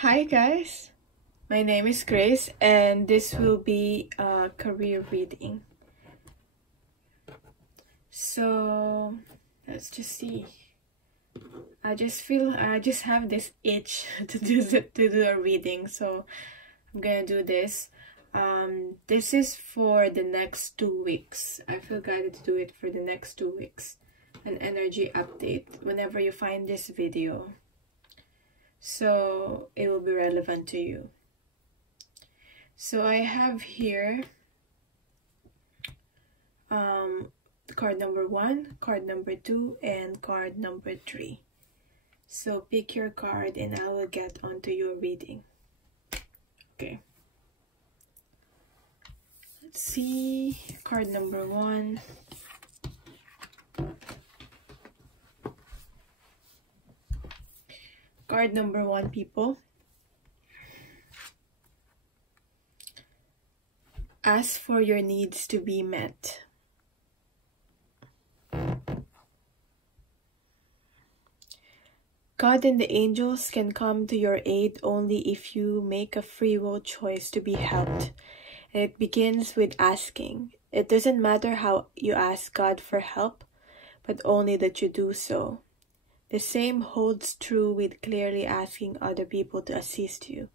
Hi guys, my name is Grace and this will be a career reading. So let's just see. I just have this itch to do a reading, so I'm gonna do this. This is for the next 2 weeks. I feel guided to do it for the next 2 weeks. An energy update whenever you find this video, so it will be relevant to you. So I have here card number 1, card number 2, and card number 3. So pick your card and I will get onto your reading. Okay. Let's see. Card number 1. Card number 1, people. Ask for your needs to be met. God and the angels can come to your aid only if you make a free will choice to be helped. And it begins with asking. It doesn't matter how you ask God for help, but only that you do so. The same holds true with clearly asking other people to assist you.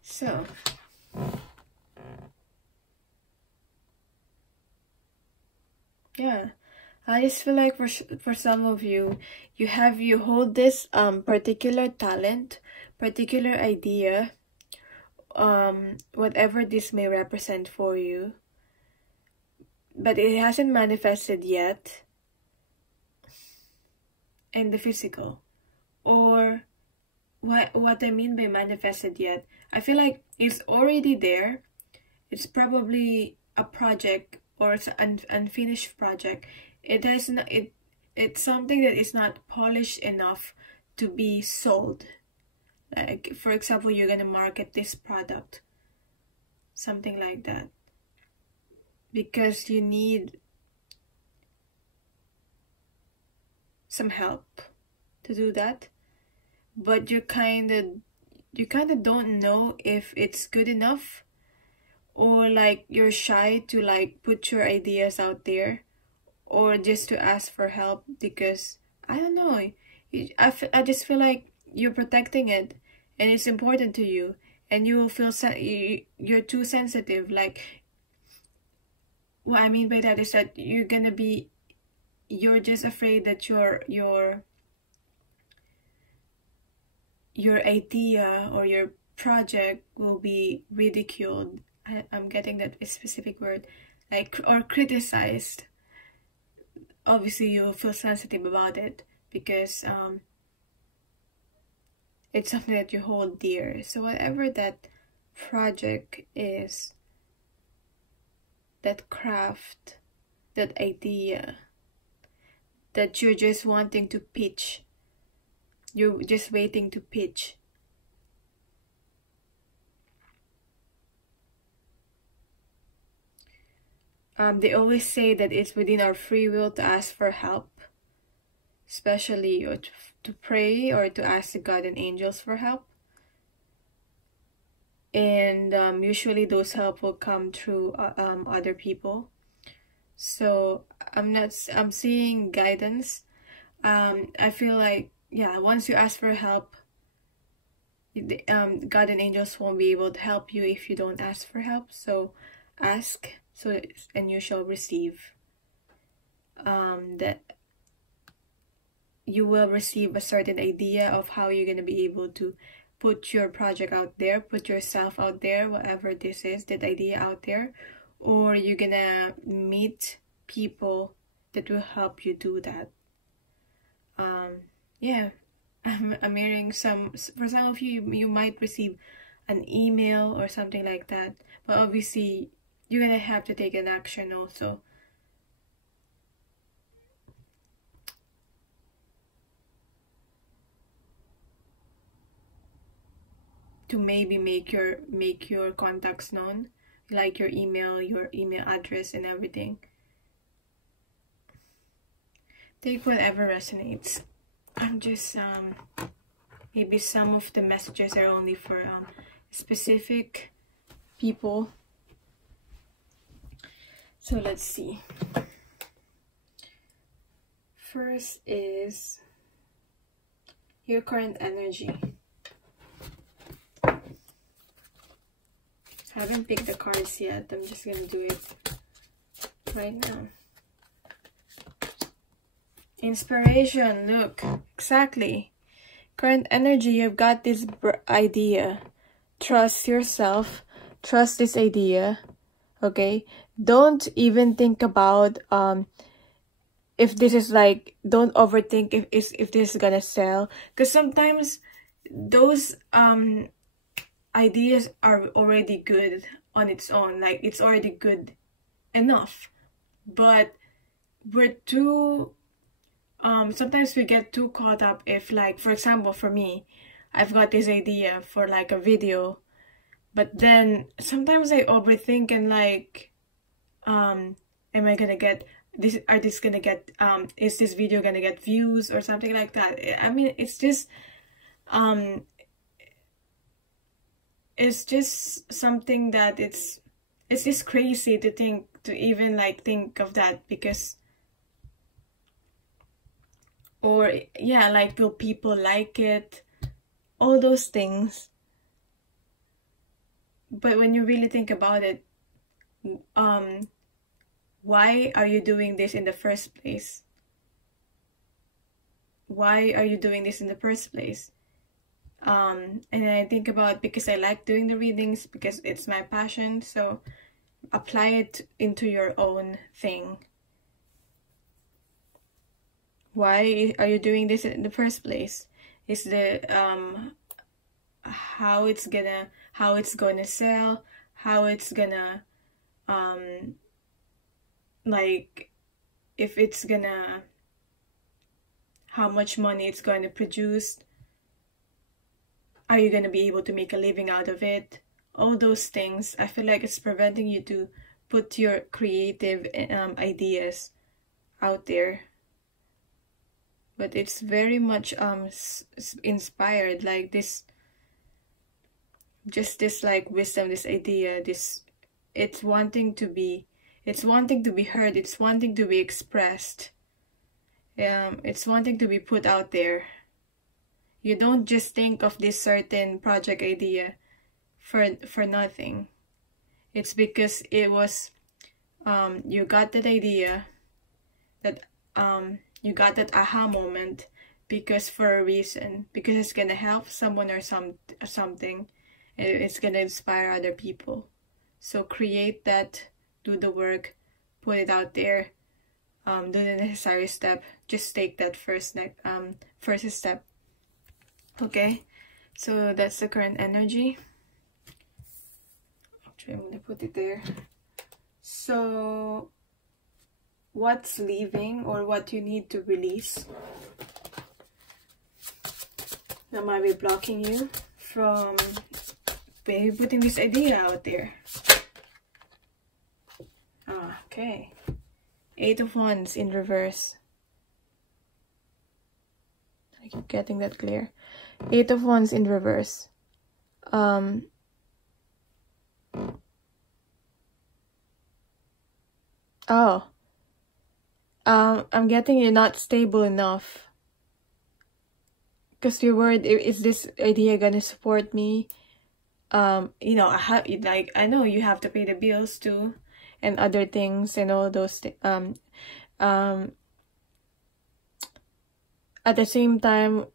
So, yeah, I just feel like for some of you, you hold this particular talent, particular idea, whatever this may represent for you, but it hasn't manifested yet in the physical. Or what I mean by manifested yet, I feel like it's already there. It's probably a project or it's an unfinished project. It's something that is not polished enough to be sold. Like, for example, you're gonna market this product, something like that, because you need some help to do that, but you kind of don't know if it's good enough, or like you're shy to like put your ideas out there, or just to ask for help because I don't know, I just feel like you're protecting it and it's important to you, and you will feel you're too sensitive. Like, what I mean by that is that you're just afraid that your idea or your project will be ridiculed. I'm getting that specific word, like, or criticized. Obviously you'll feel sensitive about it because it's something that you hold dear. So whatever that project is, that craft, that idea that you're just wanting to pitch, you're just waiting to pitch, they always say that it's within our free will to ask for help, especially or to pray or to ask the God and angels for help. And usually those help will come through other people. So I'm seeing guidance. I feel like, yeah, once you ask for help, God and angels won't be able to help you if you don't ask for help. So ask, and you shall receive. That you will receive a certain idea of how you're going to be able to put your project out there, put yourself out there, whatever this is, that idea out there, or you're gonna meet people that will help you do that. Yeah, I'm hearing for some of you, you might receive an email or something like that, but obviously you're gonna have to take an action also. To maybe make your contacts known, like your email address and everything. Take whatever resonates. I'm just maybe some of the messages are only for specific people. So let's see. First is your current energy. I haven't picked the cards yet. I'm just gonna do it right now. Inspiration, look, exactly. Current energy, you've got this idea. Trust yourself, trust this idea, okay? Don't even think about if this is like, don't overthink if this is gonna sell, because sometimes those ideas are already good on its own, like it's already good enough, but we're too sometimes we get too caught up if, like, for example, for me, I've got this idea for like a video, but then sometimes I overthink and like, am I gonna get this, is this video gonna get views or something like that? I mean, it's just something that it's just crazy to think, to even like think of that, because, or yeah, like, will people like it, all those things. But when you really think about it, why are you doing this in the first place? Why are you doing this in the first place? And I think about, because I like doing the readings, because it's my passion, so apply it into your own thing. Why are you doing this in the first place? Is the how it's gonna sell, how it's gonna like, if it's gonna, how much money it's going to produce, are you gonna be able to make a living out of it? All those things, I feel like it's preventing you to put your creative ideas out there. But it's very much inspired, like this, just this like wisdom, this idea, this, it's wanting to be heard, it's wanting to be expressed, it's wanting to be put out there. You don't just think of this certain project idea for nothing. It's because it was you got that idea, that you got that aha moment, because for a reason, because it's gonna help someone or something, it's gonna inspire other people. So create that, do the work, put it out there, do the necessary step, just take that first step. Okay, so that's the current energy. Actually, I'm gonna put it there. So what's leaving, or what you need to release, that might be blocking you from maybe putting this idea out there. Okay, 8 of Wands in reverse. I keep getting that clear. 8 of Wands in reverse. I'm getting you're not stable enough, because you're worried, is this idea gonna support me? You know, I know you have to pay the bills too, and other things, and all those at the same time,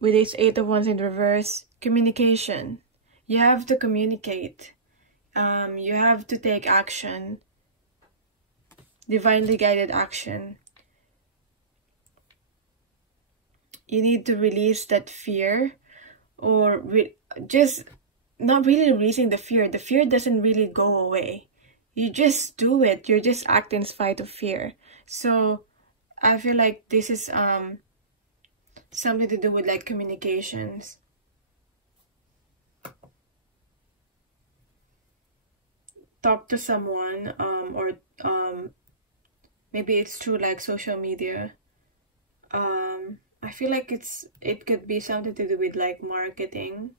with this 8 of Wands in reverse, communication. You have to communicate. You have to take action. Divinely guided action. You need to release that fear, or just not really releasing the fear. The fear doesn't really go away. You just do it. You're just acting in spite of fear. So I feel like this is something to do with like communications. Talk to someone, or maybe it's through like social media. I feel like it could be something to do with like marketing.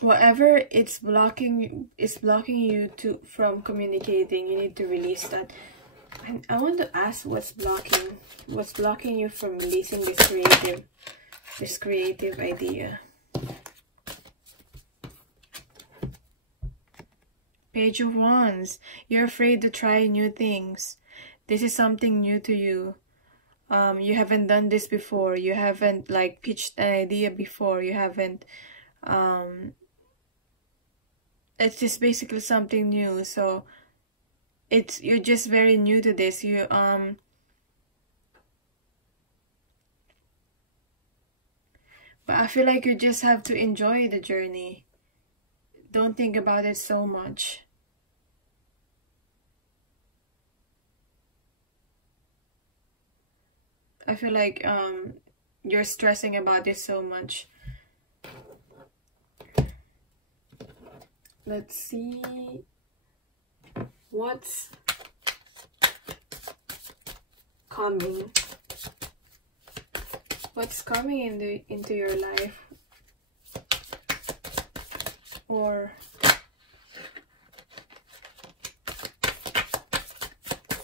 Whatever it's blocking you to from communicating, you need to release that. I want to ask what's blocking you from releasing this creative idea. Page of Wands. You're afraid to try new things. This is something new to you. You haven't done this before. You haven't like pitched an idea before. You haven't it's just basically something new. So you're just very new to this. But I feel like you just have to enjoy the journey. Don't think about it so much. I feel like you're stressing about this so much. Let's see what's coming. What's coming into your life, or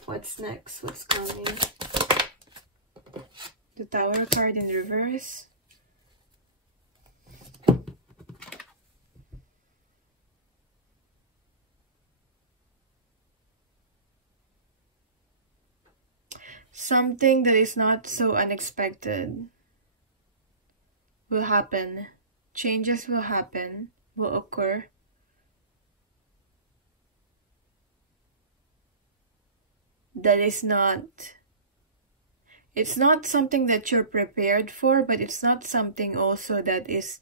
what's next? What's coming? The Tower card in reverse. Something that is not so unexpected will happen. Changes will happen, will occur. That is not... It's not something that you're prepared for, but it's not something also that is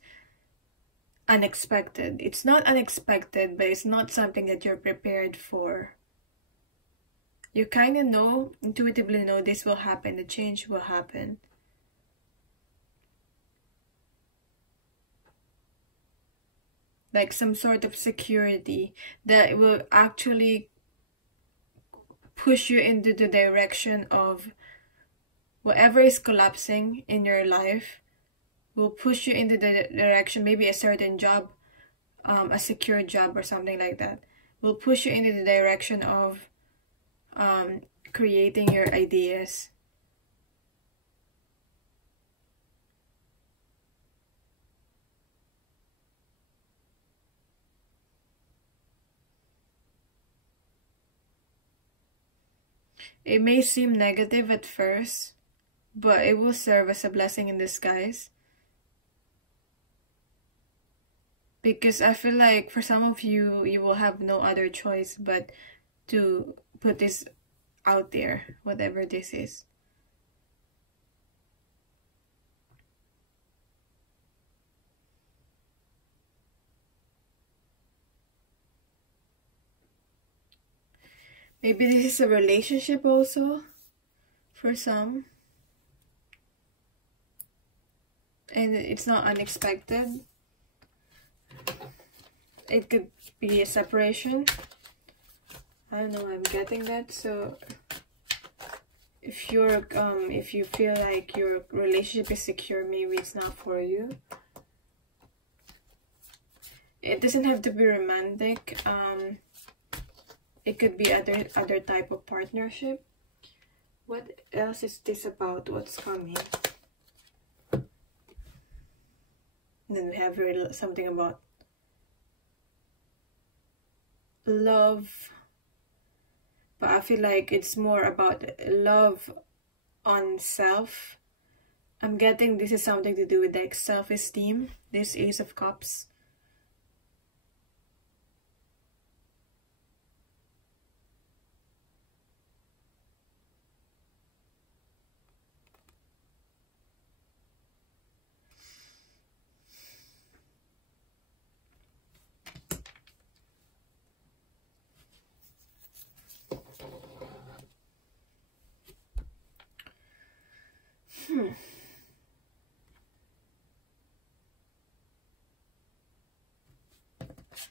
unexpected. It's not unexpected, but it's not something that you're prepared for. You kind of know, intuitively know this will happen, the change will happen. Like some sort of security that will actually push you into the direction of whatever is collapsing in your life, will push you into the direction, maybe a certain job, a secure job or something like that, will push you into the direction of creating your ideas. It may seem negative at first, but it will serve as a blessing in disguise. Because I feel like for some of you, you will have no other choice but to put this out there, whatever this is. Maybe this is a relationship also, for some. And it's not unexpected. It could be a separation. I don't know, I'm getting that. So if you feel like your relationship is secure, maybe it's not for you. It doesn't have to be romantic. It could be other type of partnership. What else is this about? What's coming? And then we have something about love. But I feel like it's more about love on self. I'm getting this is something to do with like self-esteem. This Ace of Cups.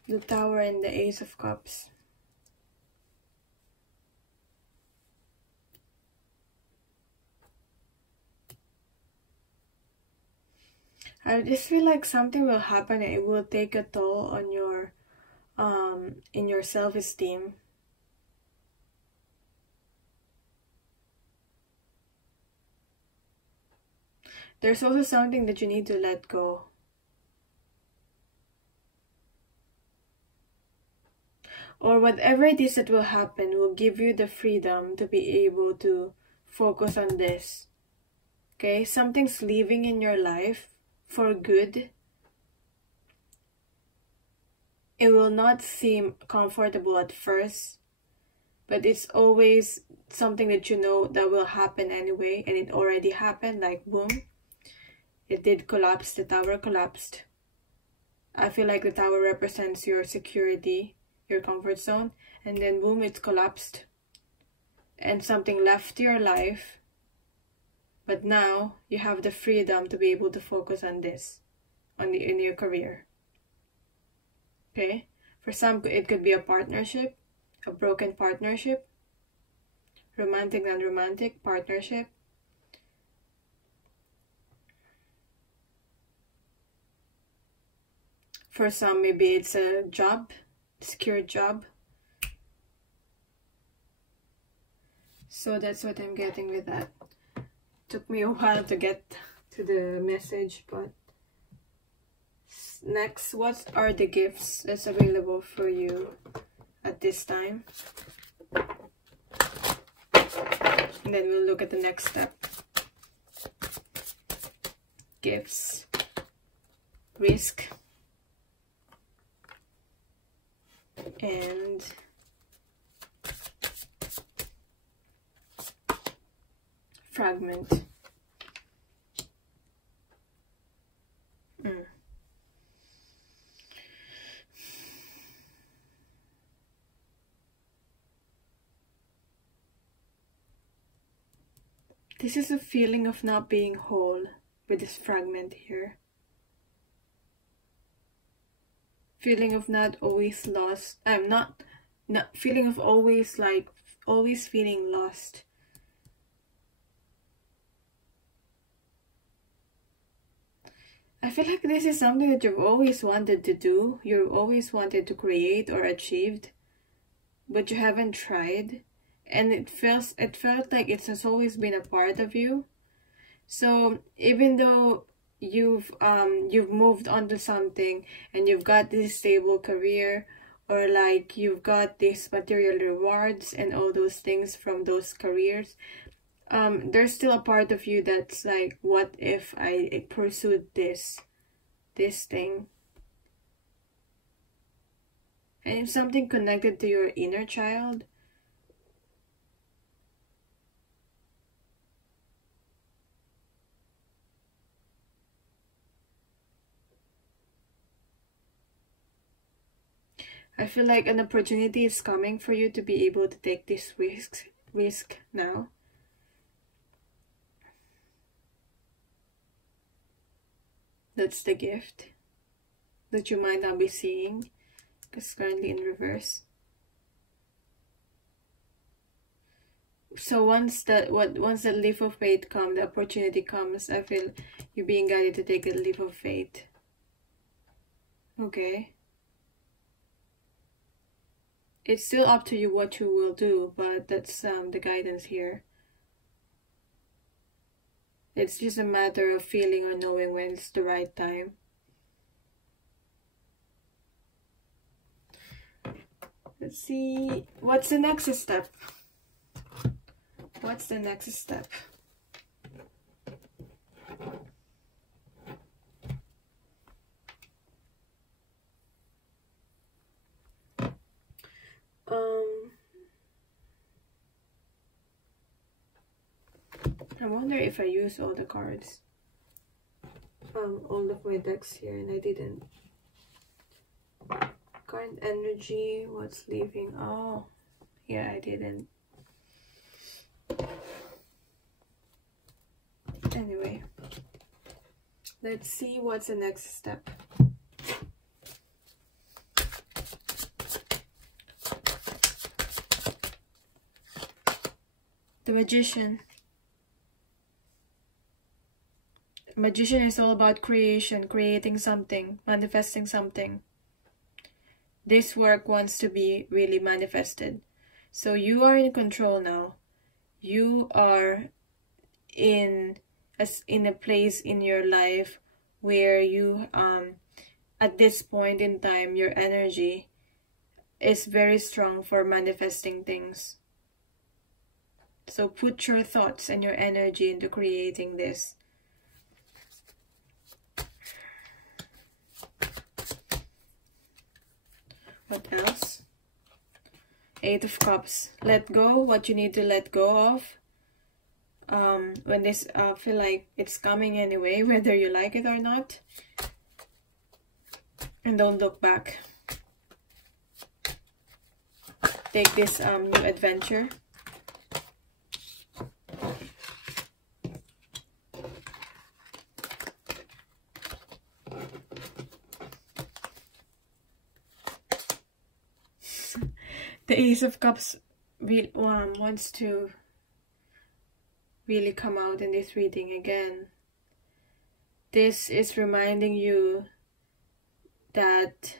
The Tower and the Ace of Cups. I just feel like something will happen and it will take a toll on your in your self-esteem. There's also something that you need to let go. Or whatever it is that will happen will give you the freedom to be able to focus on this. Okay? Something's leaving in your life for good. It will not seem comfortable at first, but it's always something that you know that will happen anyway, and it already happened, like boom. It did collapse, the Tower collapsed. I feel like the Tower represents your security, your comfort zone, and then boom, it's collapsed. And something left your life, but now you have the freedom to be able to focus on this, in your career. Okay? For some, it could be a partnership, a broken partnership, romantic and unromantic partnership. For some, maybe it's a job, secured job. So that's what I'm getting with that. Took me a while to get to the message, but next, what are the gifts that's available for you at this time? And then we'll look at the next step. Gifts, risk, and fragment. This is a feeling of not being whole with this fragment here. Feeling of not always lost. I'm not feeling of always feeling lost. I feel like this is something that you've always wanted to do. You've always wanted to create or achieved, but you haven't tried. And it felt like it has always been a part of you. So even though you've moved on to something and you've got this stable career, or like you've got these material rewards and all those things from those careers, there's still a part of you that's like, what if I pursued this thing? And it's something connected to your inner child. I feel like an opportunity is coming for you to be able to take this risk now. That's the gift that you might not be seeing, because currently in reverse. So once the leap of faith comes, the opportunity comes, I feel you're being guided to take a leap of faith. Okay. It's still up to you what you will do, but that's the guidance here. It's just a matter of feeling or knowing when it's the right time. Let's see, what's the next step? What's the next step? I wonder if I used all the cards. All of my decks here, and I didn't. Current energy, what's leaving? Oh, yeah, I didn't. Anyway, let's see what's the next step. The Magician. Magician is all about creation, creating something, manifesting something. This work wants to be really manifested. So you are in control now. You are in a place in your life where you at this point in time your energy is very strong for manifesting things. So put your thoughts and your energy into creating this. What else? Eight of Cups. Let go what you need to let go of. When this feel like it's coming anyway, whether you like it or not. And don't look back. Take this new adventure. The Ace of Cups wants to really come out in this reading again. This is reminding you that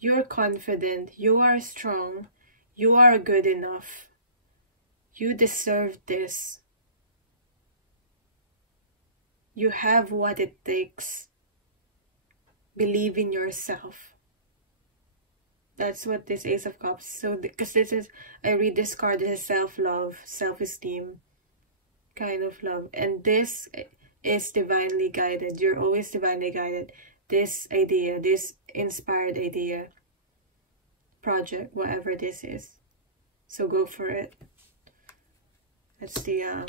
you're confident, you are strong, you are good enough. You deserve this. You have what it takes. Believe in yourself. That's what this Ace of Cups. So, because this is, I read this card as self-love, self-esteem kind of love. And this is divinely guided. You're always divinely guided. This idea, this inspired idea, project, whatever this is. So go for it. That's the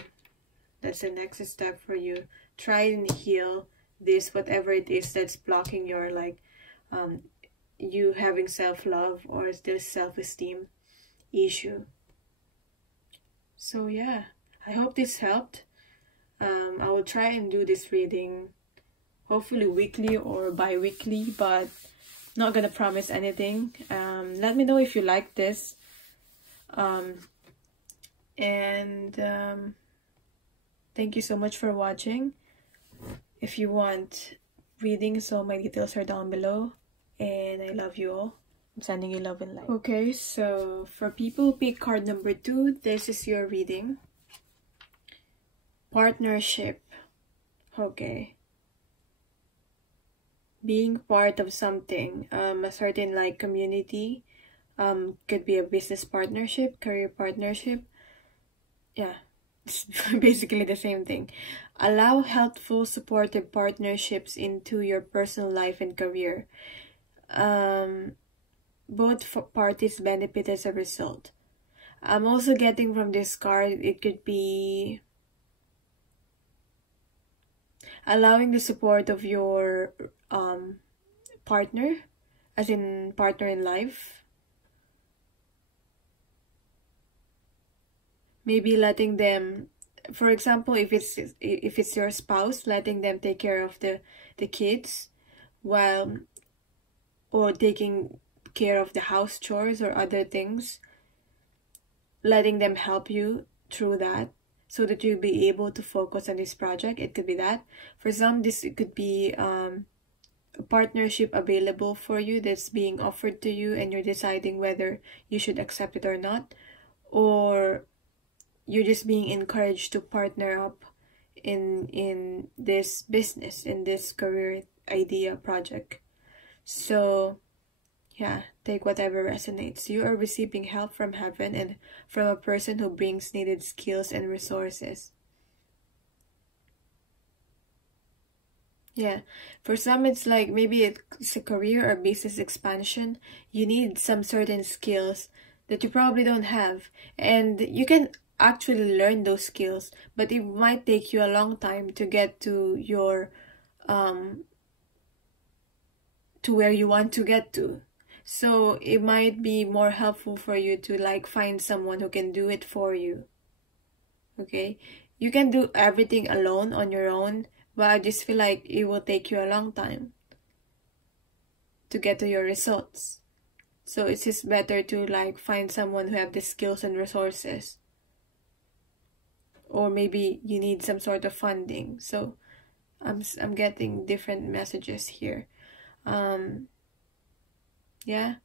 next step for you. Try and heal this, whatever it is that's blocking your, like, you having self-love or this self-esteem issue. So yeah, I hope this helped. I will try and do this reading hopefully weekly or bi-weekly, but not gonna promise anything. Let me know if you like this. Thank you so much for watching. If you want readings, so my details are down below. And I love you all. I'm sending you love and light. Okay, so for people pick card number 2, this is your reading. Partnership. Okay. Being part of something, a certain like community, could be a business partnership, career partnership. Yeah, it's basically the same thing. Allow helpful, supportive partnerships into your personal life and career. Both parties benefit as a result. I'm also getting from this card, it could be allowing the support of your partner, as in partner in life. Maybe letting them, for example, if it's your spouse, letting them take care of the kids while, or taking care of the house chores or other things, letting them help you through that so that you'll be able to focus on this project. It could be that. For some, it could be a partnership available for you that's being offered to you and you're deciding whether you should accept it or not, or you're just being encouraged to partner up in this business, in this career idea project. So yeah, take whatever resonates. You are receiving help from heaven and from a person who brings needed skills and resources. Yeah, for some it's like maybe it's a career or business expansion. You need some certain skills that you probably don't have, and you can actually learn those skills, but it might take you a long time to get to your to where you want to get to. So it might be more helpful for you to like find someone who can do it for you. Okay, you can do everything alone on your own, but I just feel like it will take you a long time to get to your results. So it's just better to like find someone who have the skills and resources or maybe you need some sort of funding. So I'm getting different messages here. Yeah,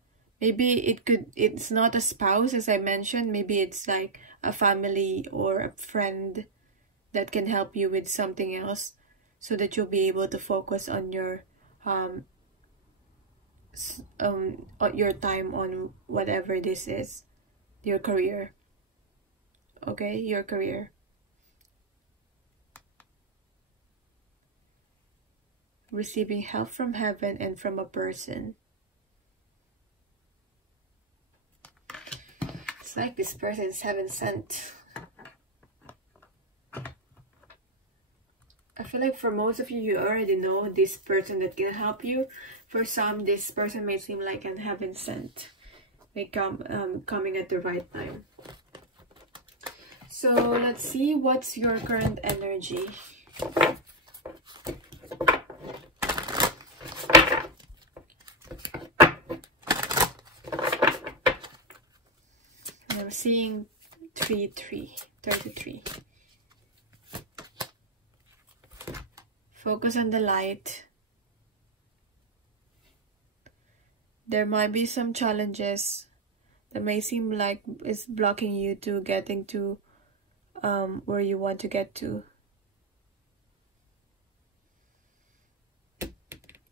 maybe it's not a spouse, as I mentioned. Maybe it's like a family or a friend that can help you with something else, so that you'll be able to focus on your time on whatever this is, your career. Okay, your career. Receiving help from heaven and from a person. It's like this person is heaven sent. I feel like for most of you, you already know this person that can help you. For some, this person may seem like an heaven sent. May come coming at the right time. So let's see, what's your current energy? And I'm seeing 33. Focus on the light. There might be some challenges that may seem like it's blocking you to getting to where you want to get to.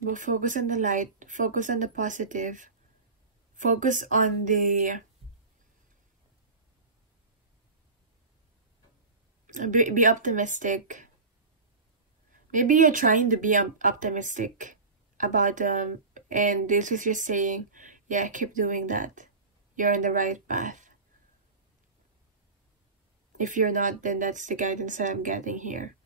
But focus on the light, focus on the positive, focus on the be optimistic. Maybe you're trying to be optimistic about and this is just saying, yeah, keep doing that. You're on the right path. If you're not, then that's the guidance that I'm getting here.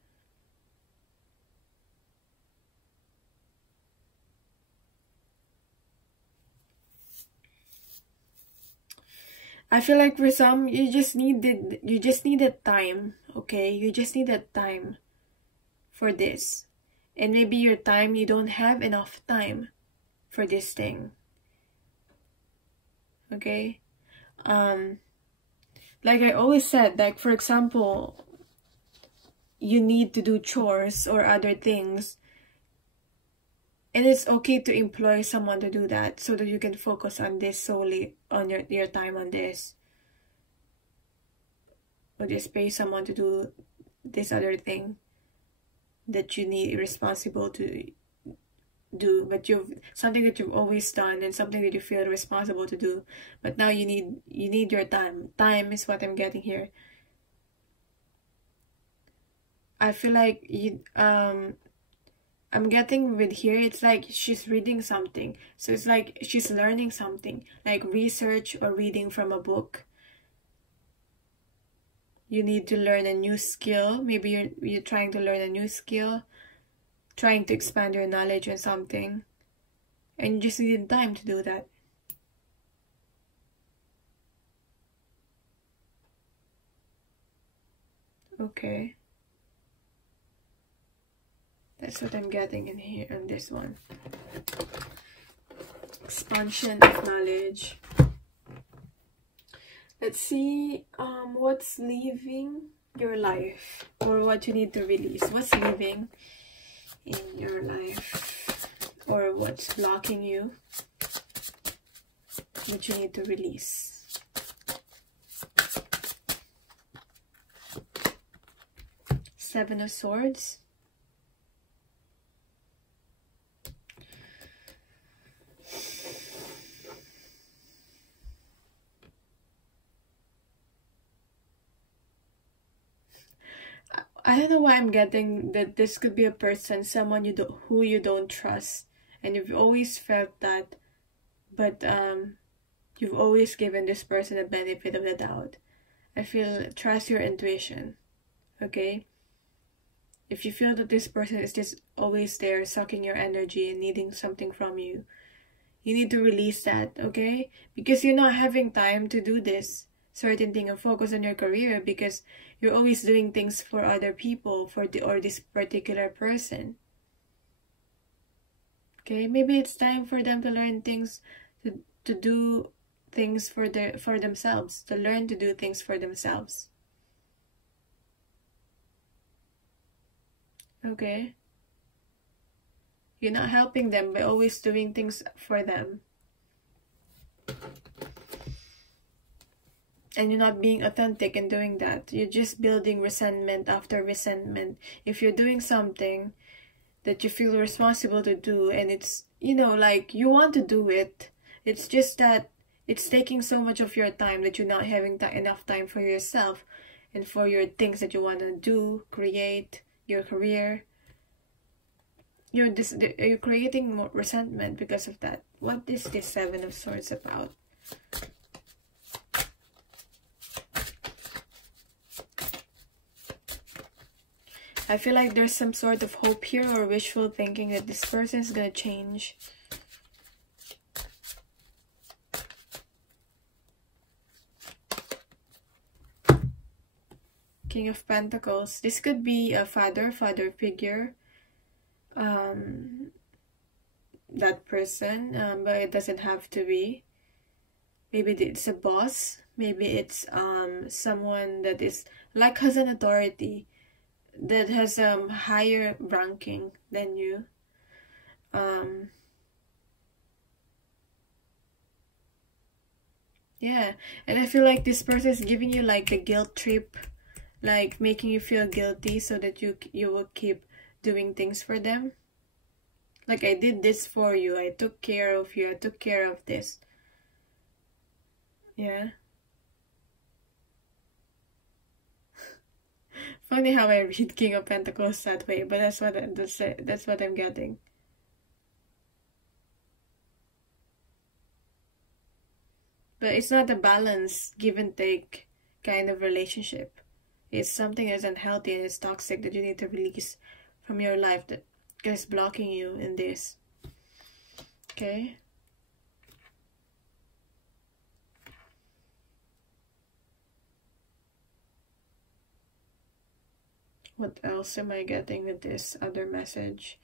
I feel like for some, you just needed time, okay? You just needed time for this. And maybe your time, you don't have enough time for this thing. Okay? Like I always said, like for example, you need to do chores or other things. And it's okay to employ someone to do that so that you can focus on this solely, on your time on this. Or just pay someone to do this other thing that you need responsible to do, but something that you've always done and something that you feel responsible to do, but now you need your time is what I'm getting here. I feel like I'm getting with here, it's like she's reading something, so it's like she's learning something, like research or reading from a book. You need to learn a new skill. Maybe you're trying to learn a new skill, trying to expand your knowledge on something, and you just need time to do that. Okay. That's what I'm getting in here on this one. Expansion of knowledge. Let's see what's leaving your life, or what you need to release. What's leaving in your life, or what's blocking you, what you need to release. Seven of Swords. I don't know why I'm getting that this could be a person, someone who you don't trust, and you've always felt that, but you've always given this person a benefit of the doubt. I feel, trust your intuition, okay? If you feel that this person is just always there, sucking your energy and needing something from you, you need to release that, okay? Because you're not having time to do this certain thing and focus on your career, because you're always doing things for other people, or this particular person. Okay, maybe it's time for them to learn things, to do things for themselves, to learn to do things for themselves. Okay? You're not helping them by always doing things for them. And you're not being authentic in doing that. You're just building resentment after resentment. If you're doing something that you feel responsible to do, and it's, you know, like, you want to do it, it's just that it's taking so much of your time that you're not having enough time for yourself and for your things that you want to do, create, your career. You're creating more resentment because of that. What is this Seven of Swords about? I feel like there's some sort of hope here or wishful thinking that this person is gonna change. King of Pentacles. This could be a father figure. That person, but it doesn't have to be. Maybe it's a boss. Maybe it's someone that is like has an authority, that has higher ranking than you. Yeah, and I feel like this person is giving you like a guilt trip, like making you feel guilty so that you will keep doing things for them. Like, I did this for you, I took care of you, I took care of this. Yeah. Funny how I read King of Pentacles that way, but that's what I'm getting. But it's not a balanced give and take kind of relationship. It's something that's unhealthy and it's toxic that you need to release from your life, that is blocking you in this. Okay? What else am I getting with this other message?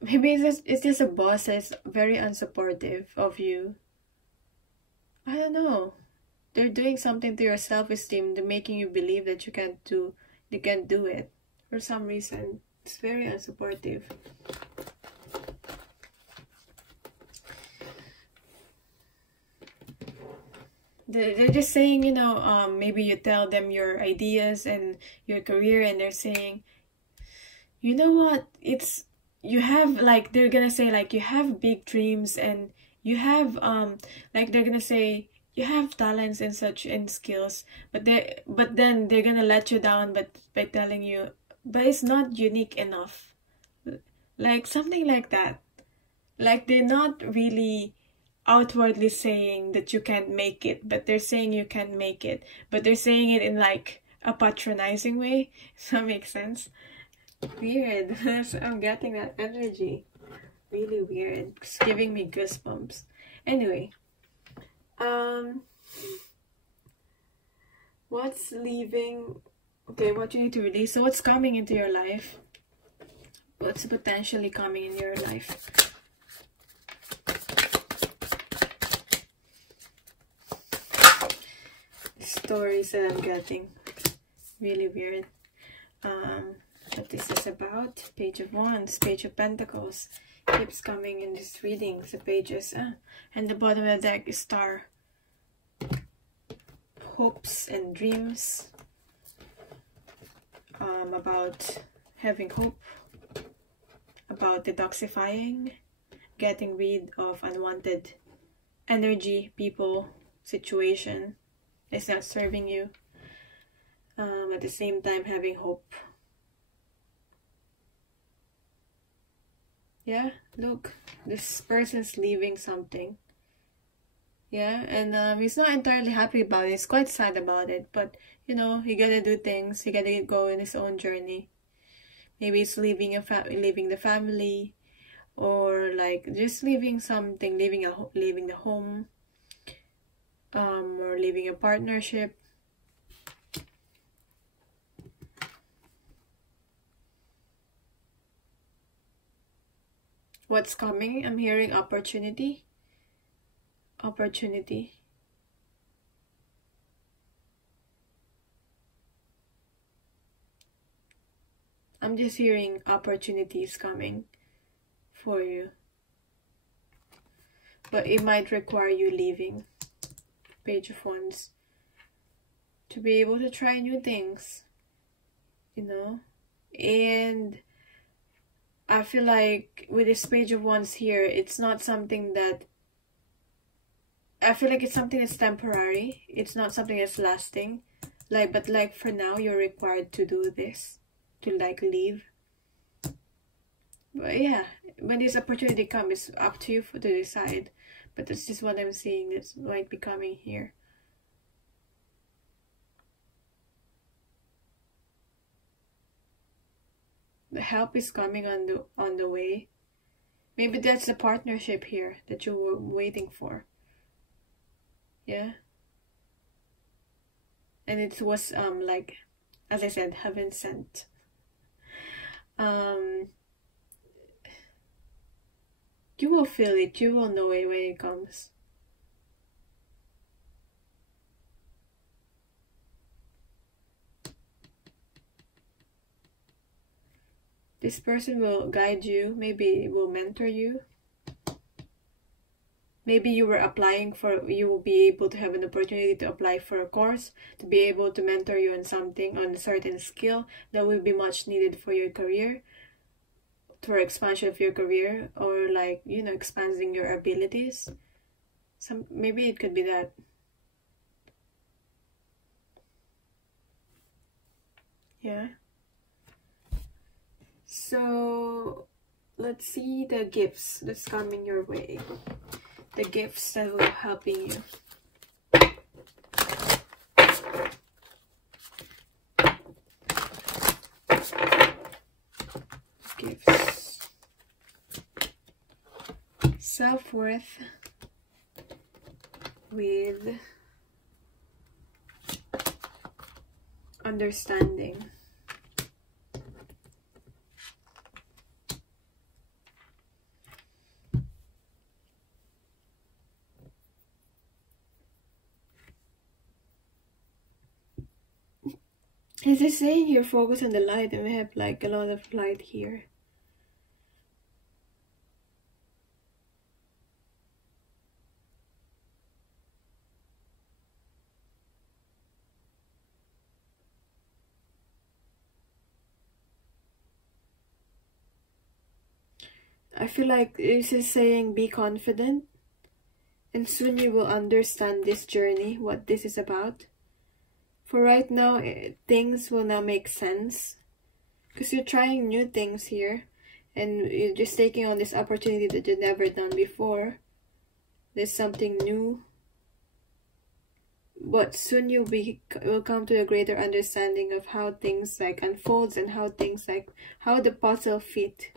Maybe it's just a boss that's very unsupportive of you. I don't know. They're doing something to your self-esteem. They're making you believe that you can't do it. For some reason. It's very unsupportive. They're just saying, you know, maybe you tell them your ideas and your career, and they're saying, you know what, you have, like, they're gonna say, like, you have big dreams, and you have, like, they're gonna say, you have talents and such and skills, but then they're gonna let you down, but by telling you, but it's not unique enough. Like, something like that. Like, they're not really outwardly saying that you can't make it, but they're saying you can make it, but they're saying it in like a patronizing way. Does that make sense? Weird. I'm getting that energy. Really weird. It's giving me goosebumps. Anyway, what's leaving? Okay, what you need to release. So what's coming into your life? What's potentially coming in your life? Stories that I'm getting. Really weird. What this is about. Page of Wands, Page of Pentacles. Keeps coming in these readings. The pages. And the bottom of the deck is Star. Hopes and dreams. About having hope. About detoxifying. Getting rid of unwanted energy, people, situation. It's not serving you. At the same time, having hope. Yeah, look, this person's leaving something. Yeah, and he's not entirely happy about it. He's quite sad about it, but you know, he gotta do things. He gotta go in his own journey. Maybe he's leaving leaving the family, or like just leaving something, leaving the home. Or leaving a partnership. What's coming? I'm hearing opportunity. Opportunity. I'm just hearing opportunities coming for you. But it might require you leaving. Page of Wands. To be able to try new things. You know? And I feel like with this Page of Wands here, it's not something that... I feel like it's something that's temporary. It's not something that's lasting. But for now, you're required to do this. To leave. But yeah, when this opportunity comes, it's up to you to decide. But that's just what I'm seeing that might be coming here. The help is coming on the way. Maybe that's the partnership here that you were waiting for. Yeah. And it was as I said, heaven sent. You will feel it. You will know it when it comes. This person will guide you. Maybe will mentor you. Maybe you were applying for, you will be able to have an opportunity to apply for a course, to be able to mentor you on something, on a certain skill that will be much needed for your career, for expansion of your career, or expanding your abilities. Maybe it could be that. Yeah. So let's see the gifts that's coming your way. The gifts that will be helping you. Gifts. Self-worth with understanding. Is it saying here focus on the light, and we have a lot of light here. I feel like this is saying be confident, and soon you will understand this journey, what this is about. For right now, things will now make sense. Because you're trying new things here. And you're just taking on this opportunity that you've never done before. There's something new. But soon you will come to a greater understanding of how things unfolds, and how things how the puzzle fit.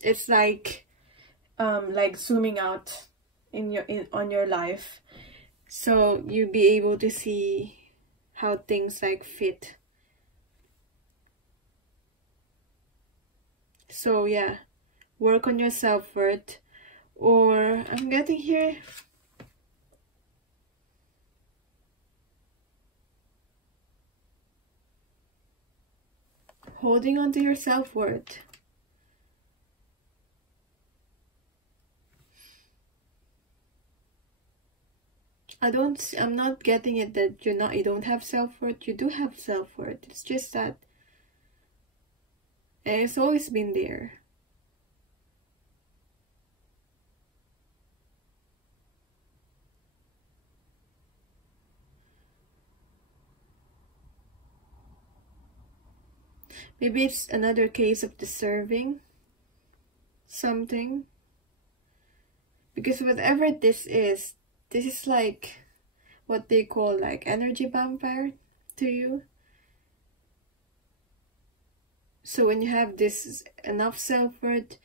It's like zooming out on your life. So you'll be able to see how things fit. So yeah, work on your self-worth. Or I'm getting here, holding on to your self-worth. I'm not getting it that you don't have self-worth. You do have self-worth. It's just that it's always been there. Maybe it's another case of deserving something. Because whatever this is what they call energy vampire to you. So when you have this enough self-worth,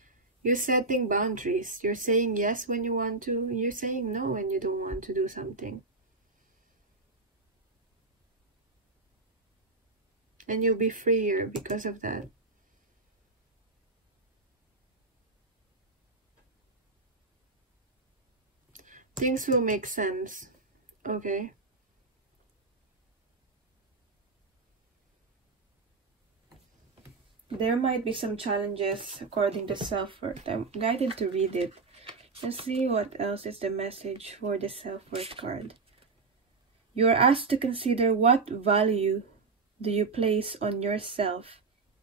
you're setting boundaries. You're saying yes when you want to. You're saying no when you don't want to do something. And you'll be freer because of that. Things will make sense. Okay. There might be some challenges according to self-worth. I'm guided to read it. Let's see what else is the message for the self-worth card. You are asked to consider what value do you place on yourself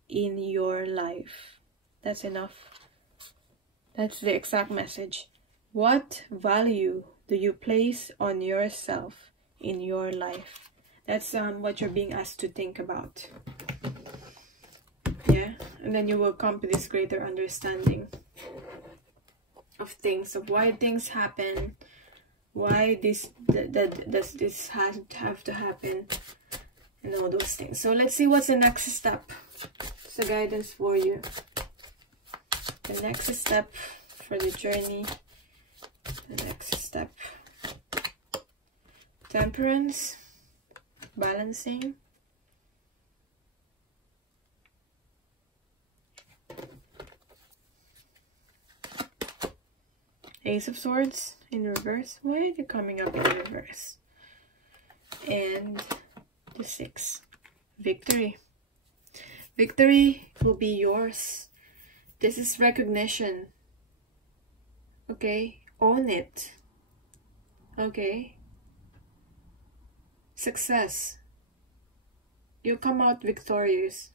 in your life. That's enough. That's the exact message. What value do you place on yourself in your life? That's what you're being asked to think about. Yeah, and then you will come to this greater understanding of things, of why things happen, why this have to happen, and all those things. So let's see what's the next step. It's the guidance for you. The next step for the journey. The next step. Temperance. Balancing. Ace of Swords in reverse. Why are they coming up in reverse? And the 6. Victory. Victory will be yours. This is recognition. Okay? Own it. Okay? Success. You'll come out victorious.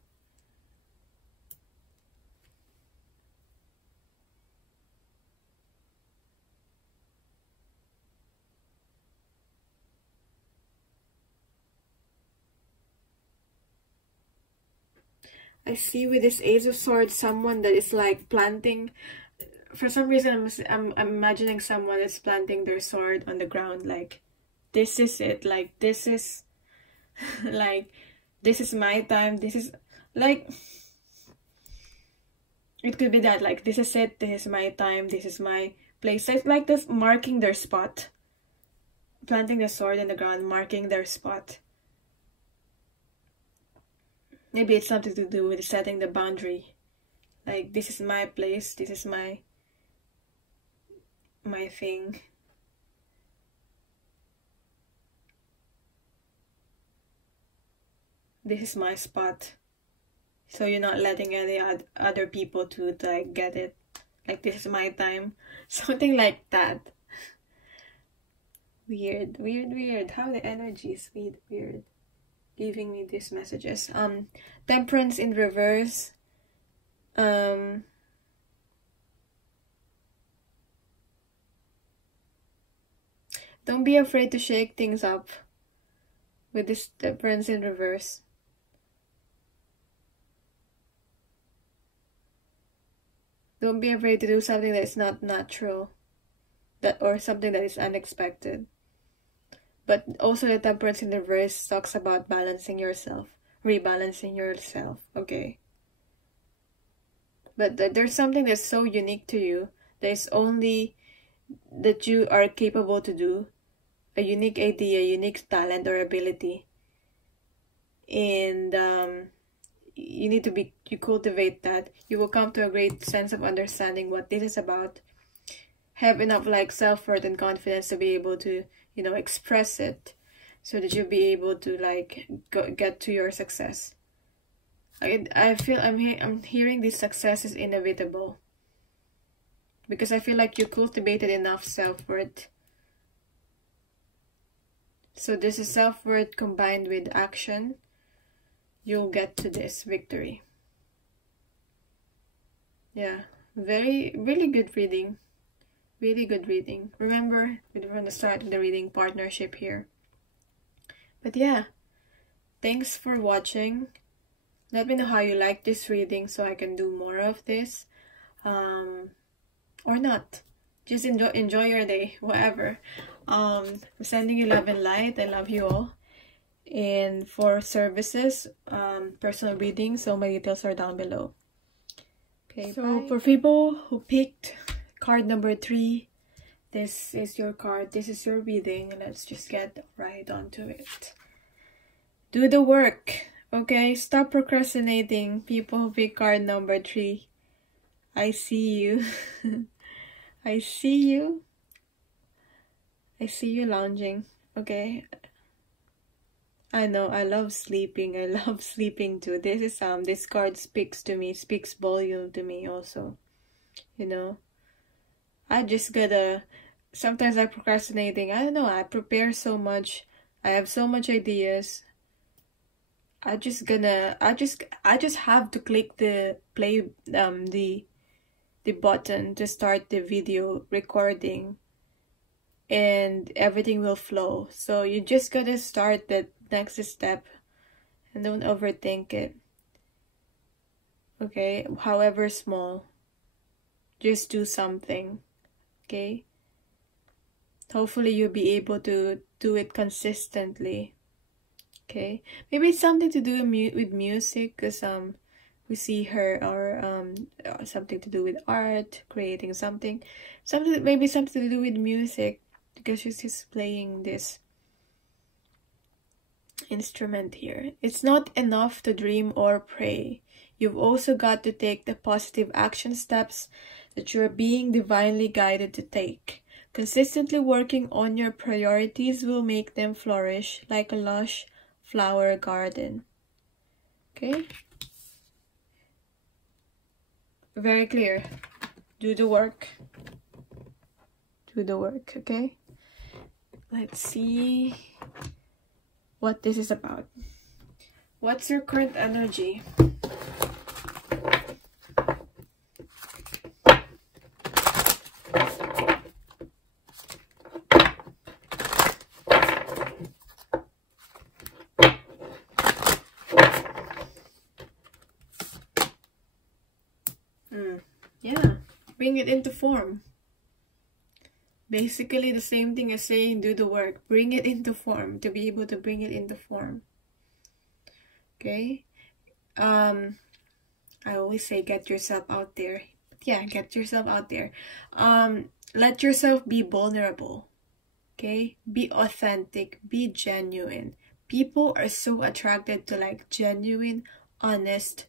I see with this Ace of Swords someone that is like planting. For some reason, I'm imagining someone that's planting their sword on the ground. Like, this is it. Like, this is, like, this is my time. This is, like, it could be that, like, this is it. This is my time. This is my place. It's like this, marking their spot. Planting the sword in the ground, marking their spot. Maybe it's something to do with setting the boundary. Like, this is my place. This is my thing. This is my spot. So you're not letting any other people to like get it. Like, this is my time. Something like that. Weird, weird, weird. How the energy is weird. Giving me these messages. Temperance in reverse. Don't be afraid to shake things up with this Temperance in reverse. Don't be afraid to do something that is not natural, or something that is unexpected. But also the Temperance in reverse talks about balancing yourself, rebalancing yourself, okay? But there's something that's so unique to you, that is only that you are capable to do, a unique idea, unique talent or ability. And you cultivate that. You will come to a great sense of understanding what this is about. Have enough like self-worth and confidence to be able to, you know, express it, so that you'll be able to like get to your success. I feel I'm hearing this success is inevitable, because I feel like you cultivated enough self-worth. So this is self-worth combined with action. You'll get to this victory. Yeah, really good reading. Really good reading. Remember, from the start of the reading, partnership here. But yeah, thanks for watching. Let me know how you like this reading so I can do more of this. Or not. Just enjoy your day, whatever. I'm sending you love and light. I love you all. And for services, personal reading, so my details are down below. Okay, so bye. For people who picked card number 3, this is your card, this is your reading. Let's just get right onto it. Do the work, okay? Stop procrastinating. People who pick card number 3, I see you. I see you. I see you lounging, okay? I know, I love sleeping. I love sleeping too. This is this card speaks to me, speaks volume to me also. You know, I just gotta, sometimes I'm procrastinating. I don't know, I prepare so much. I have so much ideas. I just have to click the play the button to start the video recording, and everything will flow. So you just gotta start the next step and don't overthink it. Okay, however small, just do something. Okay, hopefully you'll be able to do it consistently. Okay, maybe it's something to do with music, because we see her, or something to do with art, creating something, maybe something to do with music, because she's just playing this instrument here. It's not enough to dream or pray. You've also got to take the positive action steps that you're being divinely guided to take. Consistently working on your priorities will make them flourish like a lush flower garden. Okay? Very clear. Do the work. Do the work, okay? Let's see what this is about. What's your current energy? Yeah, bring it into form. Basically the same thing as saying do the work. Bring it into form, to be able to bring it into form. Okay? I always say get yourself out there. Yeah, get yourself out there. Let yourself be vulnerable. Okay? Be authentic. Be genuine. People are so attracted to like genuine, honest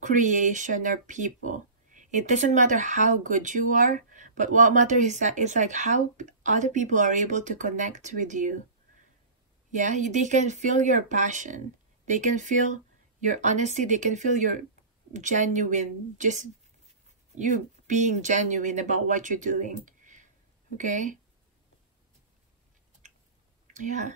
creation or people. It doesn't matter how good you are, but what matters is that it's like how other people are able to connect with you. Yeah, they can feel your passion. They can feel your honesty. They can feel your genuine, just you being genuine about what you're doing. Okay? Yeah.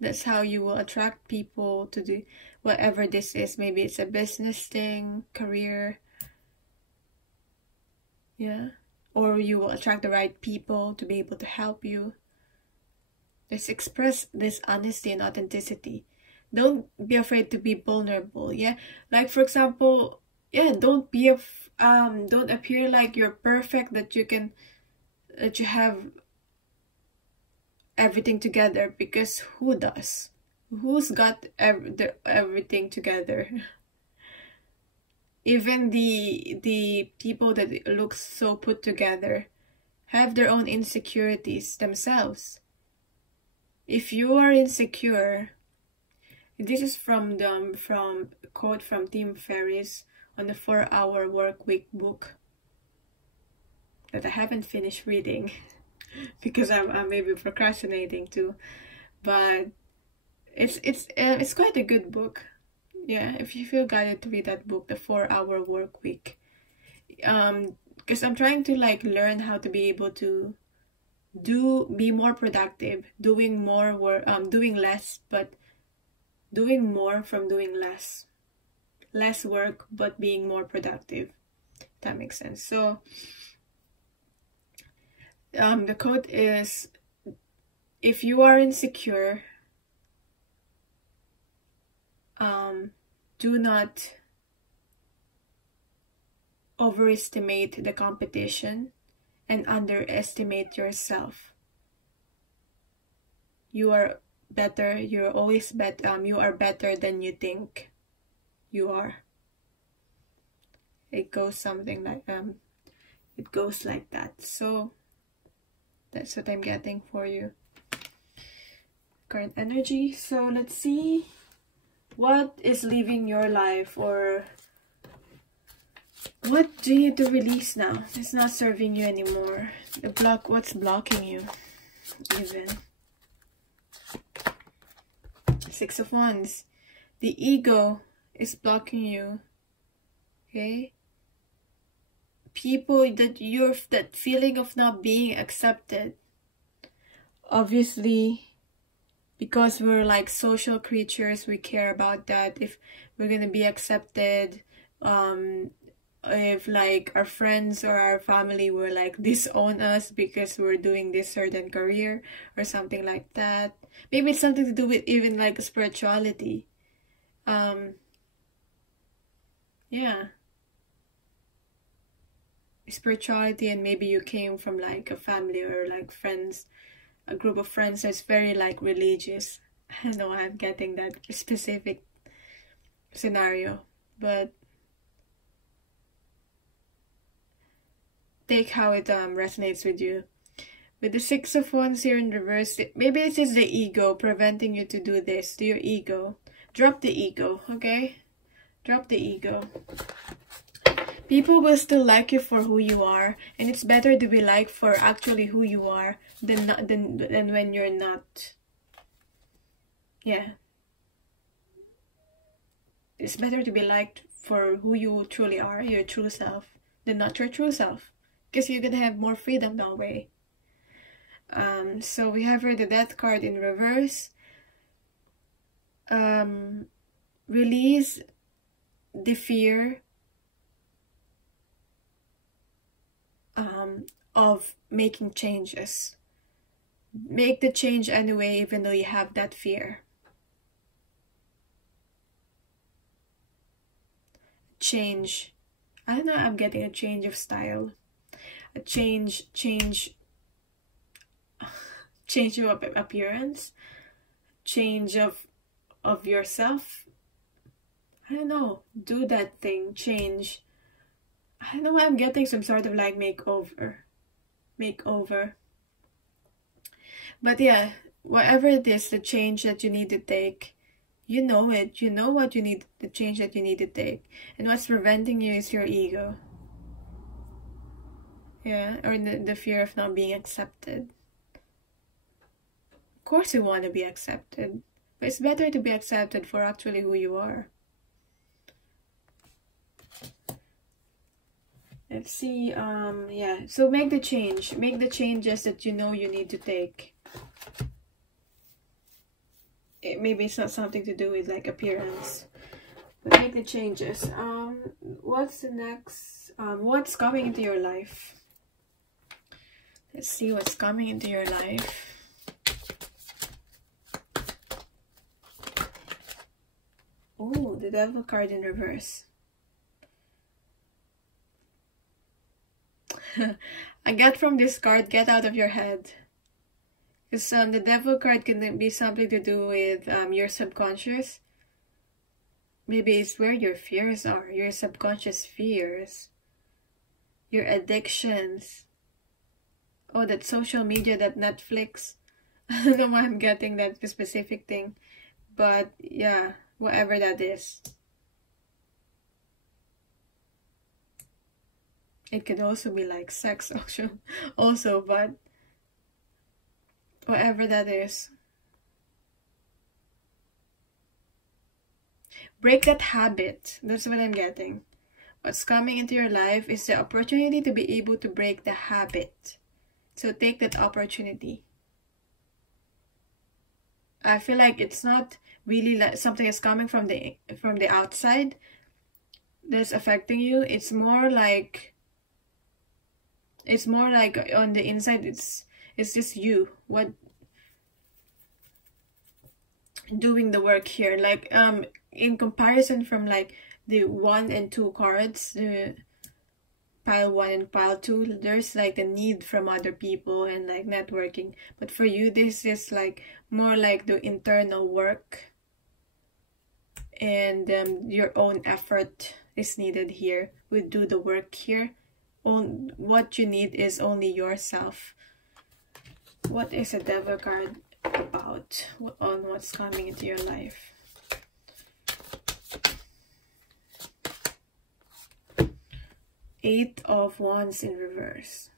That's how you will attract people to do whatever this is. Maybe it's a business thing, career. Yeah. Or you will attract the right people to be able to help you. Just express this honesty and authenticity. Don't be afraid to be vulnerable. Yeah. Like for example, yeah, don't appear like you're perfect, that you have everything together, because who does? Who's got everything together? Even the people that look so put together have their own insecurities themselves. If you are insecure, this is from a quote from Tim Ferriss on the 4-Hour Workweek book that I haven't finished reading because I'm maybe procrastinating too, but it's quite a good book. Yeah, if you feel guided to read that book, the 4-Hour Workweek, because I'm trying to like learn how to be able to be more productive, doing more work, doing less, but doing more from doing less work, but being more productive. If that makes sense. So the quote is, if you are insecure, do not overestimate the competition and underestimate yourself. You are better. You're always better. You are better than you think you are. It goes something like it goes like that. So that's what I'm getting for you. Current energy. So let's see what is leaving your life, or what do you need to release now? It's not serving you anymore. What's blocking you even? 6 Six of Wands. The ego is blocking you. Okay? People that feeling of not being accepted. Obviously, because we're like social creatures, we care about that. If we're gonna be accepted, if like our friends or our family will like disown us because we're doing this certain career or something like that. Maybe it's something to do with even like spirituality. Yeah, spirituality, and maybe you came from like a family or like friends, a group of friends that's very like religious. I don't know, I'm getting that specific scenario, but take how it resonates with you. With the Six of Wands here in reverse, maybe it is the ego preventing you to do this, to your ego. Drop the ego, okay? Drop the ego. People will still like you for who you are, and it's better to be liked for actually who you are than when you're not. Yeah. It's better to be liked for who you truly are, your true self, than not your true self. Because you're gonna have more freedom that way. So we have here the Death card in reverse. Release the fear of making changes. Make the change anyway, even though you have that fear. Change. I don't know, I'm getting a change of style. A change of appearance. Change of yourself. I don't know. Do that thing. Change. I don't know why I'm getting some sort of like makeover. But yeah, whatever it is, the change that you need to take, you know it. You know what you need, the change that you need to take. And what's preventing you is your ego. Yeah, or the fear of not being accepted. Of course you want to be accepted. But it's better to be accepted for actually who you are. Let's see, yeah. So make the change. Make the changes that you know you need to take. Maybe it's not something to do with like appearance. But make the changes. What's the next? What's coming into your life? Let's see what's coming into your life. Oh, the Devil card in reverse. I get from this card, get out of your head. Because the Devil card can be something to do with your subconscious. Maybe it's where your fears are, your subconscious fears, your addictions. Oh, that social media, that Netflix. I don't know why I'm getting that specific thing. But yeah, whatever that is. It could also be like sex also, but whatever that is. Break that habit. That's what I'm getting. What's coming into your life is the opportunity to be able to break the habit. So take that opportunity. I feel like it's not really like something that's coming from the outside that's affecting you. It's more like on the inside. It's just you doing the work here. Like in comparison from like the 1 and 2 cards, the pile 1 and pile 2, there's like the need from other people and like networking. But for you, this is like more like the internal work, and your own effort is needed here. We do the work here. What you need is only yourself. What is a Devil card about on what's coming into your life? Eight of Wands in reverse.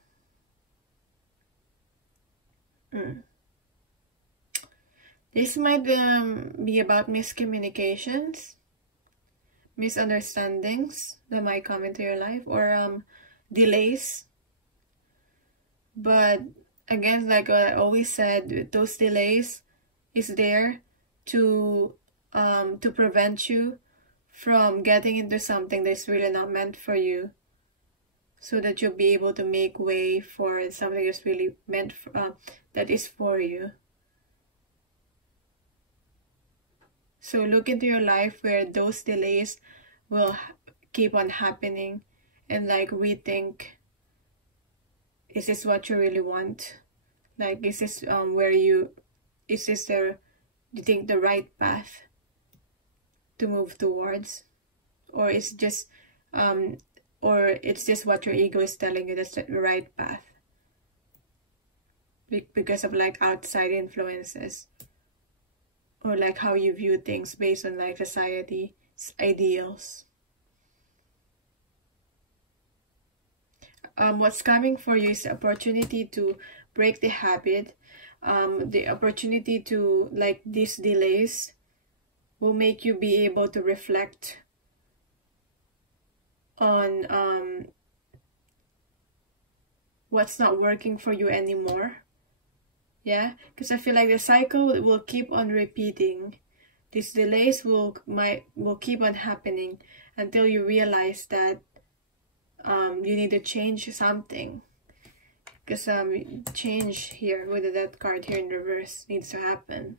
This might be about miscommunications, misunderstandings that might come into your life, or delays. But again, like I always said, those delays is there to prevent you from getting into something that's really not meant for you, so that you'll be able to make way for something that's really meant for, that is for you. So look into your life where those delays will keep on happening, and like rethink, is this what you really want? Like, is this is this you think the right path to move towards? Or it's just what your ego is telling you that's the right path because of like outside influences, or like how you view things based on like society's ideals. What's coming for you is the opportunity to break the habit. The opportunity to, like, these delays will make you be able to reflect on what's not working for you anymore. Yeah, because I feel like the cycle will keep on repeating. These delays will keep on happening until you realize that you need to change something. Because change here with that card here in reverse needs to happen.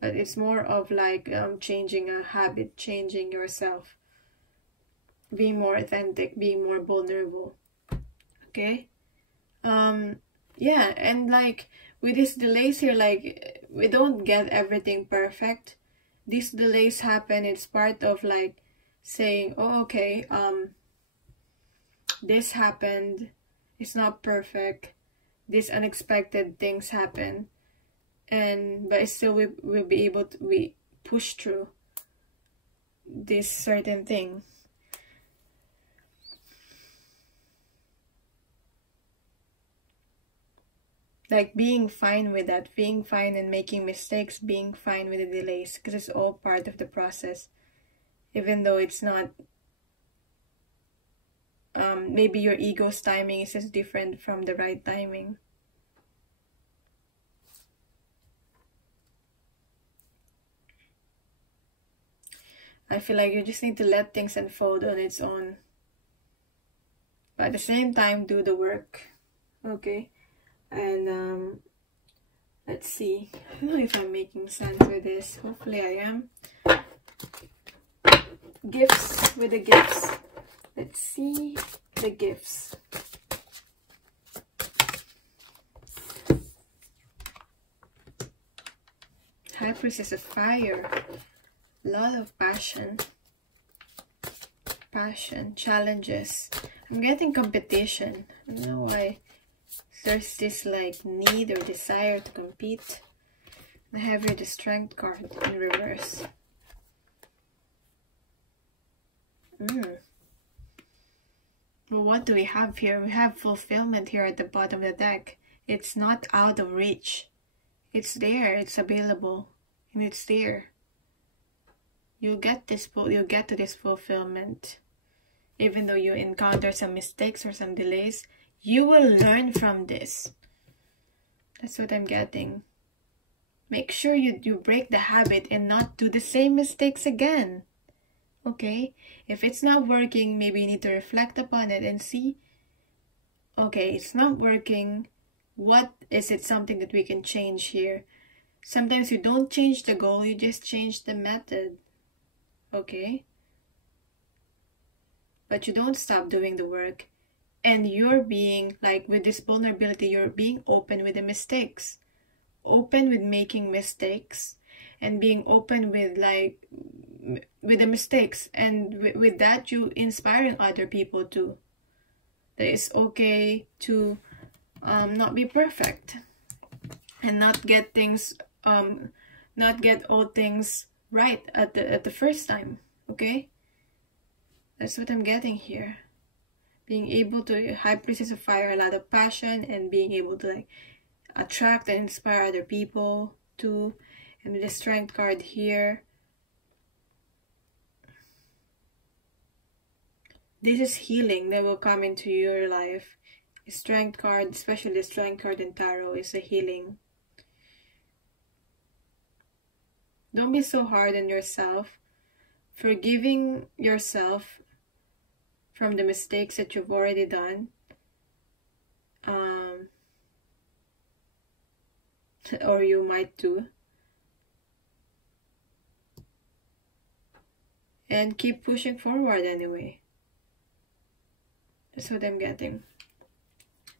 But it's more of like changing a habit, changing yourself, being more authentic, being more vulnerable. Okay? Yeah, and like with these delays here, like we don't get everything perfect. These delays happen, it's part of like saying, oh, okay, this happened, it's not perfect, these unexpected things happen, but still we'll be able to push through this certain thing. Like being fine with that, being fine and making mistakes, being fine with the delays, because it's all part of the process. Even though it's not, maybe your ego's timing is just different from the right timing. I feel like you just need to let things unfold on its own, but at the same time do the work. Okay? And let's see, I don't know if I'm making sense with this. Hopefully I am. Gifts, with the gifts, let's see the gifts. High Priestess of Fire, a lot of passion, challenges. I'm getting competition. I don't know why there's this like need or desire to compete. I have here the Strength card in reverse. Well, what do we have here? We have fulfillment here at the bottom of the deck. It's not out of reach. It's there, it's available, and it's there. You'll get to this fulfillment. Even though you encounter some mistakes or some delays, you will learn from this. That's what I'm getting. Make sure you break the habit and not do the same mistakes again. Okay? If it's not working, maybe you need to reflect upon it and see, okay, it's not working. What is it, something that we can change here? Sometimes you don't change the goal, you just change the method. Okay? But you don't stop doing the work. And you're being, like, with this vulnerability, you're being open with the mistakes. Open with making mistakes. And being open with, like, with the mistakes. And with that, you inspiring other people too. That it's okay to not be perfect. And not get things, not get all things right at the first time. Okay? That's what I'm getting here. Being able to, High Priestess of Fire, a lot of passion, and being able to like attract and inspire other people. 2, and the Strength card here. This is healing that will come into your life. The Strength card, especially the Strength card in Tarot, is a healing. Don't be so hard on yourself. Forgiving yourself from the mistakes that you've already done. Or you might do. And keep pushing forward anyway. That's what I'm getting.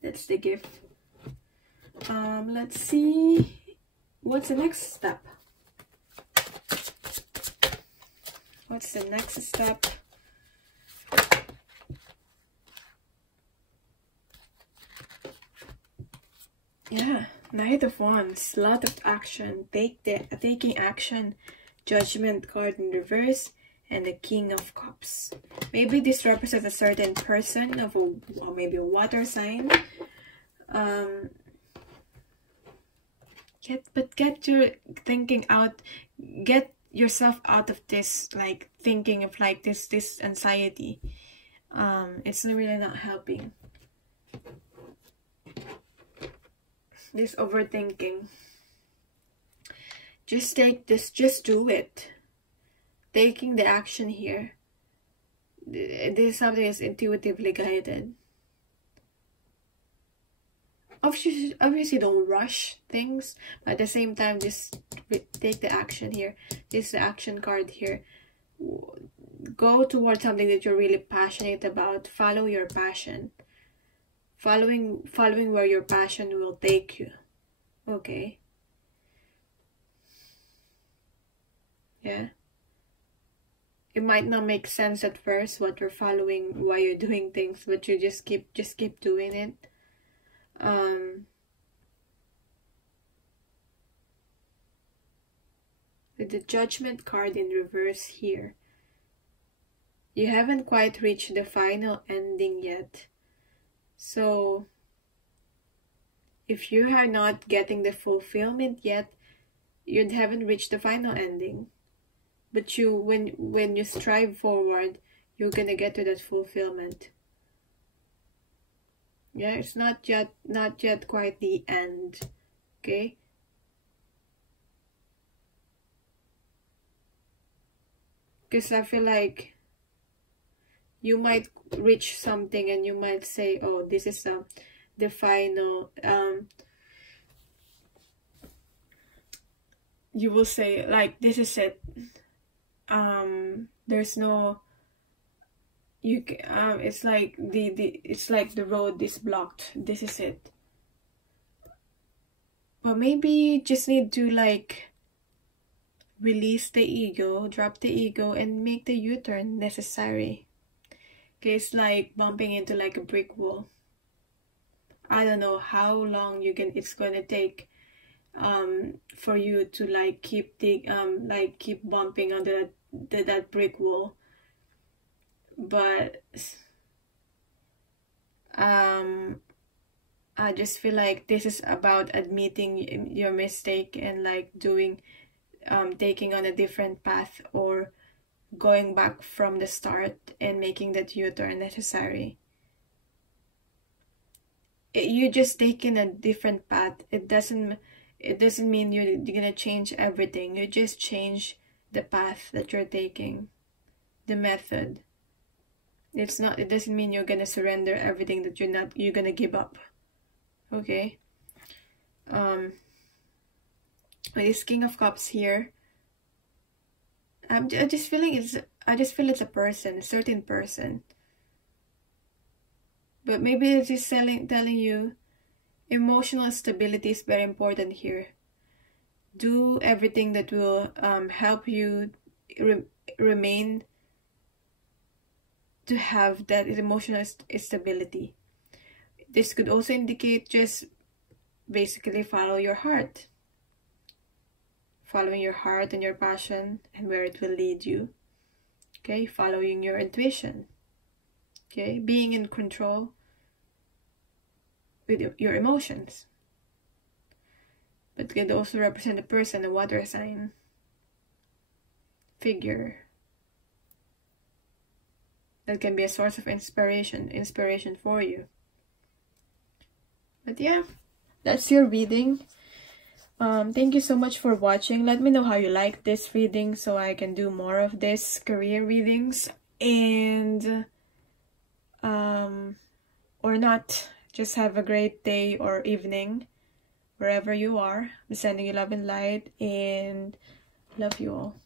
That's the gift. Let's see. What's the next step? What's the next step? Yeah, Knight of Wands, lot of action, taking action, Judgment card in reverse, and the King of Cups. Maybe this represents a certain person of maybe a water sign. Get your thinking out, get yourself out of this like thinking of like this anxiety. It's really not helping. This overthinking. Just take this, just do it. Taking the action here. This is something that's intuitively guided. Obviously don't rush things, but at the same time just take the action here. This is the action card here. Go towards something that you're really passionate about. Follow your passion. Following where your passion will take you. Okay. Yeah. It might not make sense at first what you're following, why you're doing things, but you just keep doing it. With the Judgment card in reverse here, you haven't quite reached the final ending yet. So if you are not getting the fulfillment yet, you haven't reached the final ending. But when you strive forward, you're gonna get to that fulfillment. Yeah, it's not yet quite the end. Okay? Because I feel like you might reach something and you might say, oh, this is the final, you will say like, this is it. There's no, it's like it's like the road is blocked. This is it. But maybe you just need to like release the ego, drop the ego, and make the U-turn necessary. Okay, it's like bumping into like a brick wall. I don't know how long it's gonna take for you to like keep bumping under that brick wall. But I just feel like this is about admitting your mistake and like taking on a different path, or going back from the start and making that U-turn necessary. You just taking a different path. It doesn't mean you're gonna change everything. You just change the path that you're taking, the method. It doesn't mean you're gonna surrender everything, that you're gonna give up. Okay. With this King of Cups here, I just feel it's a person, a certain person. But maybe it's just telling you emotional stability is very important here. Do everything that will help you remain to have that emotional stability. This could also indicate just basically follow your heart. Following your heart and your passion and where it will lead you. Okay, following your intuition. Okay, being in control with your emotions. but it can also represent a person, a water sign, figure. That can be a source of inspiration for you. But yeah, that's your reading. Thank you so much for watching. Let me know how you like this reading so I can do more of this career readings, and or not. Just have a great day or evening wherever you are. I'm sending you love and light, and love you all.